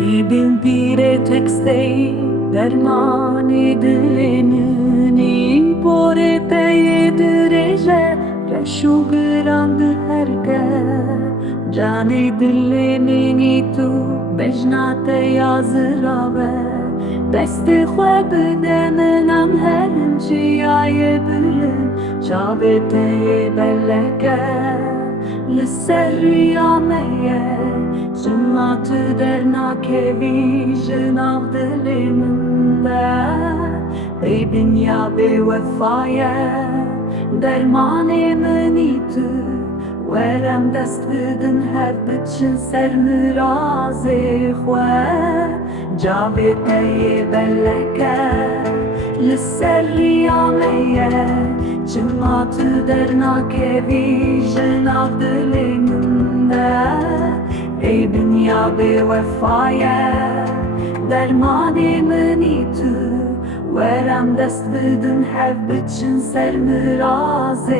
Libin pire tekstey dermani dilenini pore peye direje Reshu grandı herke Cani dilenini tu bejnate yazırave Desti xwe bidemenam herim çiyaye bilin Çavete belleke Lisser riyameye Zummatı dernakevi jınav diliminde Ey dünya be vefaye Dermane menitu Verem dest bidin her biçin ser mirazi xwe Cavete belleke Lisser riyameye Zummatı dernakevi jınav diliminde Ey dünya be vefaye Dermane menitu Verem dest bidin hev biçin ser mirazi